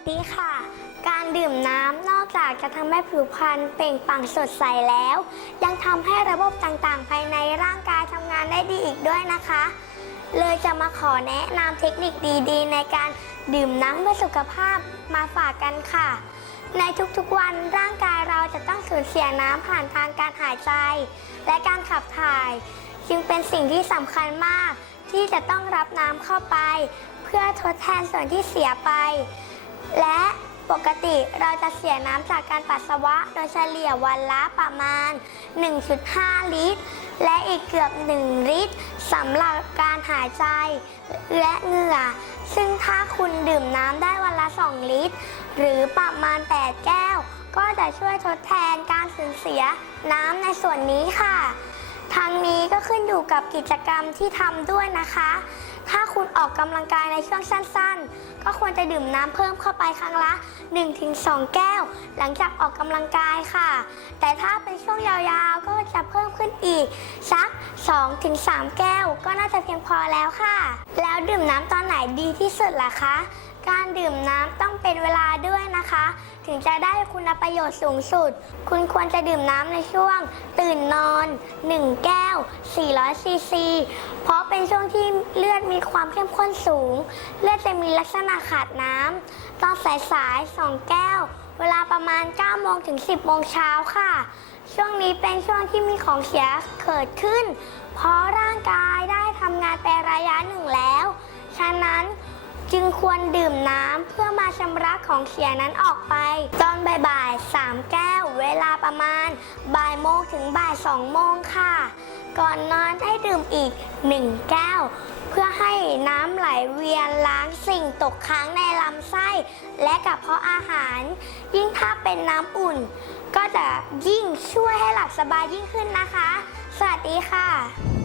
สวัสดีค่ะ การดื่มน้ำนอกจากจะทำให้ผิวพรรณเปล่งปลั่งสดใสแล้ว ยังทำให้ระบบต่างๆ ภายในร่างกายทำงานได้ดีอีกด้วยนะคะ เลยจะมาขอแนะนำเทคนิคดีๆ ในการดื่มน้ำเพื่อสุขภาพมาฝากกันค่ะ ในทุกๆวันร่างกายเราจะต้องสูญเสียน้ำผ่านทางการหายใจ และการขับถ่าย จึงเป็นสิ่งที่สำคัญมากที่จะต้องรับน้ำเข้าไป เพื่อทดแทนส่วนที่เสียไป และปกติเราจะเสียน้ำจากการปัสสาวะโดยเฉลี่ยวันละประมาณ 1.5 ลิตร และอีกเกือบ 1 ลิตรสำหรับการหายใจและเหงื่อ ซึ่งถ้าคุณดื่มน้ำได้วันละ 2 ลิตร หรือประมาณ 8 แก้ว ก็จะช่วยทดแทนการสูญเสียน้ำในส่วนนี้ค่ะ ทั้งนี้ก็ขึ้นอยู่กับกิจกรรมที่ทำด้วยนะคะ ถ้าคุณออกกำลังกายในช่วงสั้นๆ ก็ควรจะดื่มน้ำเพิ่มเข้าไปครั้งละ 1-2 แก้ว หลังจากออกกำลังกายค่ะ แต่ถ้าเป็นช่วงยาวๆ ก็จะเพิ่มขึ้นอีก สัก 2-3 แก้ว ก็น่าจะเพียงพอแล้วค่ะ แล้วดื่มน้ำตอนไหนดีที่สุดล่ะคะ การดื่มน้ำต้องเป็นเวลาด้วยนะคะ ถึงจะได้คุณประโยชน์สูงสุด คุณควรจะดื่มน้ำในช่วง ตื่นนอน 1 แก้ว 400 ซีซี เพราะเป็นช่วงที่เลือดมีความเข้มข้นสูง เลือดจะมีลักษณะขาดน้ำตอนสายๆ2แก้ว เวลาประมาณ9โมงถึง 10โมงเช้าค่ะ ช่วงนี้เป็นช่วงที่มีของเสียเกิดขึ้น เพราะร่างกายได้ทำงานไประยะหนึ่งแล้ว ฉะนั้น จึงควรดื่มน้ำเพื่อมาชำระของเสียนั้นออกไป ตอนบ่ายๆ3แก้ว เวลาประมาณบ่ายโมงถึงบ่าย2โมงค่ะ ก่อนนอนให้ดื่มอีก1แก้ว เพื่อให้น้ำไหลเวียนล้างสิ่งตกค้างในลำไส้ และกระเพาะอาหาร ยิ่งถ้าเป็นน้ำอุ่น ก็จะยิ่งช่วยให้หลับสบายยิ่งขึ้นนะคะ สวัสดีค่ะ